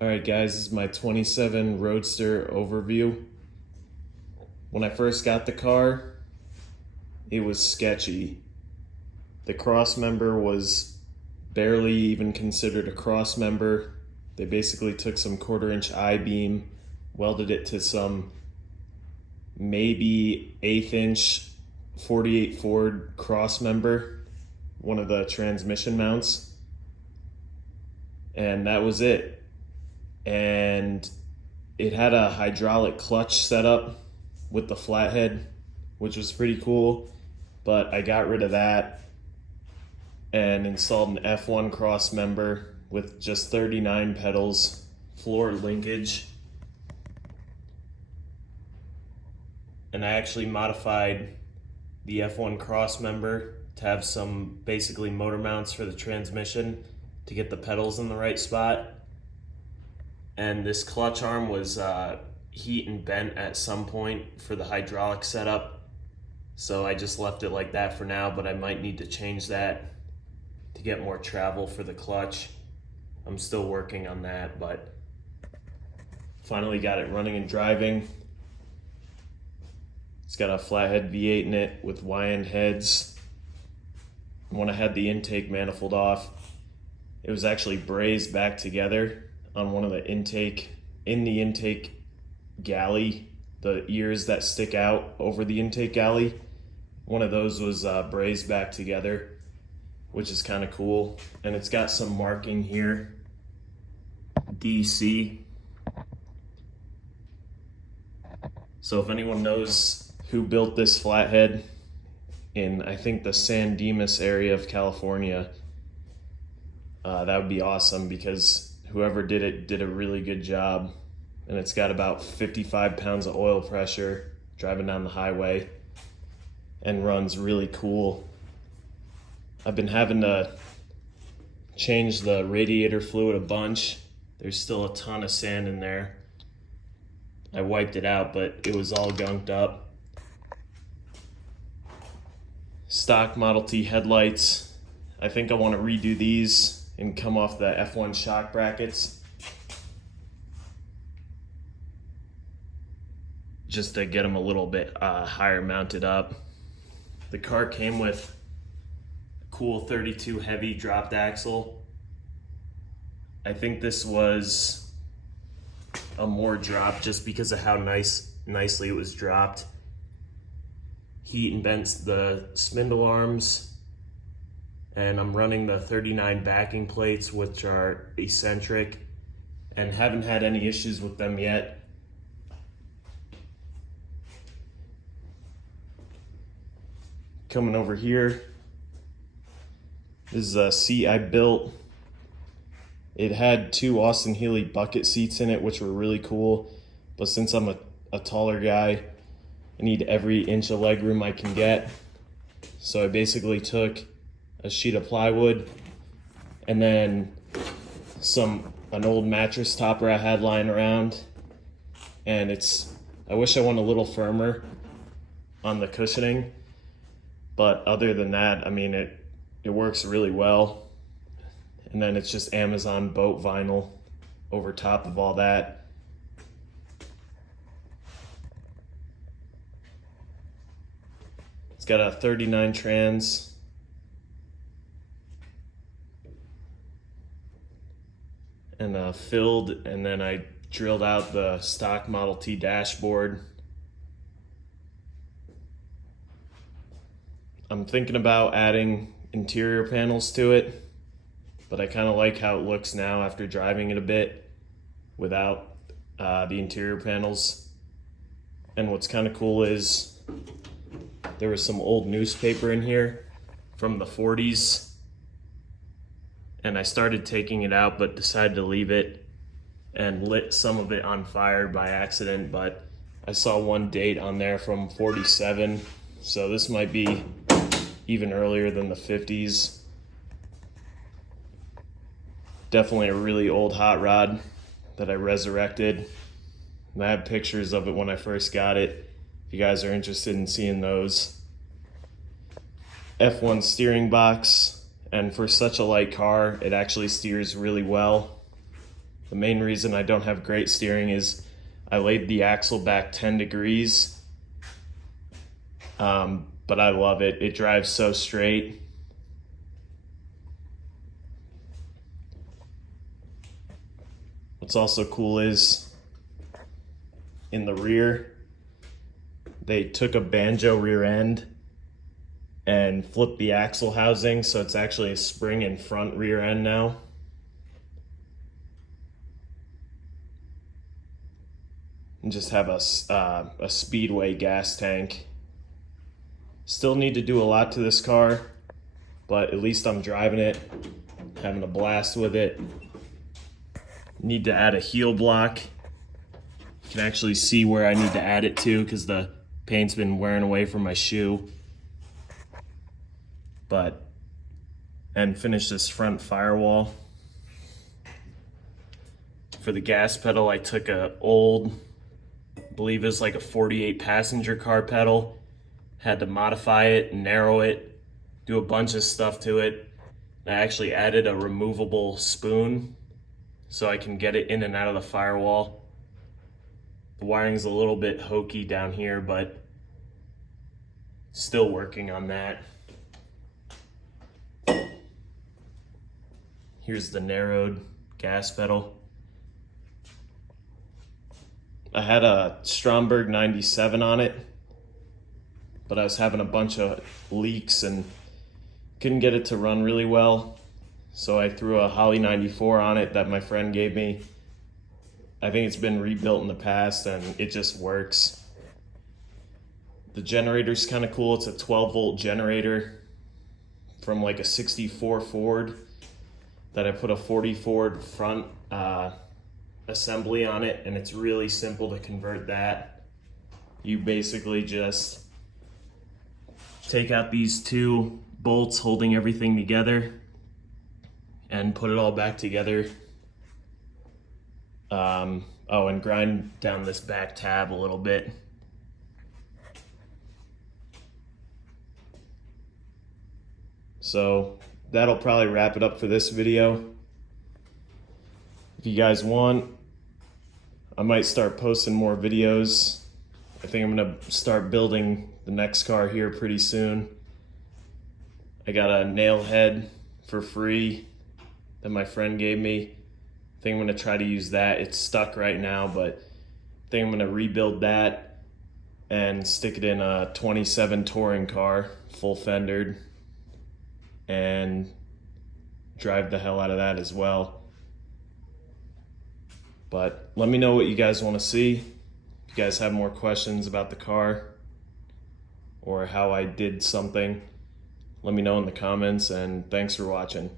Alright guys, this is my 27 Roadster overview. When I first got the car, it was sketchy. The cross member was barely even considered a cross member. They basically took some 1/4 inch I-beam, welded it to some maybe 1/8 inch 48 Ford cross member, one of the transmission mounts, and that was it. And it had a hydraulic clutch setup with the flathead, which was pretty cool, but I got rid of that and installed an F1 cross member with just 39 pedals, floor linkage, and I actually modified the F1 cross member to have some basically motor mounts for the transmission to get the pedals in the right spot. And this clutch arm was heat and bent at some point for the hydraulic setup, so I just left it like that for now, but I might need to change that to get more travel for the clutch. I'm still working on that, but finally got it running and driving. It's got a flathead V8 in it with Y-end heads. When I had the intake manifold off, it was actually brazed back together on one of the intake galley, the ears that stick out over the intake galley. One of those was brazed back together, which is kind of cool. And it's got some marking here, DC. So if anyone knows who built this flathead in, I think, the San Dimas area of California, that would be awesome, because whoever did it did a really good job. And it's got about 55 pounds of oil pressure driving down the highway and runs really cool. I've been having to change the radiator fluid a bunch. There's still a ton of sand in there. I wiped it out, but it was all gunked up. Stock Model T headlights. I think I want to redo these and come off the F1 shock brackets just to get them a little bit higher mounted up. The car came with a cool 32 heavy dropped axle. I think this was a more drop just because of how nicely it was dropped. Heat and bent the spindle arms. And I'm running the 39 backing plates, which are eccentric, and haven't had any issues with them yet. Coming over here, this is a seat I built. It had 2 Austin Healey bucket seats in it, which were really cool, but since I'm a taller guy, I need every inch of leg room I can get. So I basically took a sheet of plywood and then an old mattress topper I had lying around, and I wish I went a little firmer on the cushioning, but other than that, I mean, it works really well. And then it's just Amazon boat vinyl over top of all that. It's got a 39 trans, and filled, and then I drilled out the stock Model T dashboard. I'm thinking about adding interior panels to it, but I kind of like how it looks now after driving it a bit without the interior panels. And what's kind of cool is there was some old newspaper in here from the 40s, and I started taking it out but decided to leave it and lit some of it on fire by accident. But I saw one date on there from 47, so this might be even earlier than the 50s. Definitely a really old hot rod that I resurrected, and I have pictures of it when I first got it if you guys are interested in seeing those. F1 steering box, and for such a light car, it actually steers really well. The main reason I don't have great steering is I laid the axle back 10 degrees, but I love it. It drives so straight. What's also cool is in the rear, they took a banjo rear end and flipped the axle housing, so it's actually a spring in front rear end now. And just have a Speedway gas tank. Still need to do a lot to this car, but at least I'm driving it, having a blast with it. Need to add a heel block. You can actually see where I need to add it to because the paint's been wearing away from my shoe. And finish this front firewall. For the gas pedal, I took a old, I believe it was like a 48 passenger car pedal. Had to modify it, narrow it, do a bunch of stuff to it. I actually added a removable spoon so I can get it in and out of the firewall. The wiring's a little bit hokey down here, but still working on that. Here's the narrowed gas pedal. I had a Stromberg 97 on it, but I was having a bunch of leaks and couldn't get it to run really well. So I threw a Holley 94 on it that my friend gave me. I think it's been rebuilt in the past and it just works. The generator's kind of cool. It's a 12 volt generator from like a 64 Ford that I put a 40 Ford front assembly on it, and it's really simple to convert that. You basically just take out these two bolts holding everything together and put it all back together. And grind down this back tab a little bit. So that'll probably wrap it up for this video. If you guys want, I might start posting more videos. I think I'm gonna start building the next car here pretty soon. I got a nail head for free that my friend gave me. I think I'm gonna try to use that. It's stuck right now, but I think I'm gonna rebuild that and stick it in a 27 touring car, full fendered, and drive the hell out of that as well. But let me know what you guys want to see. If you guys have more questions about the car or how I did something, let me know in the comments, and thanks for watching.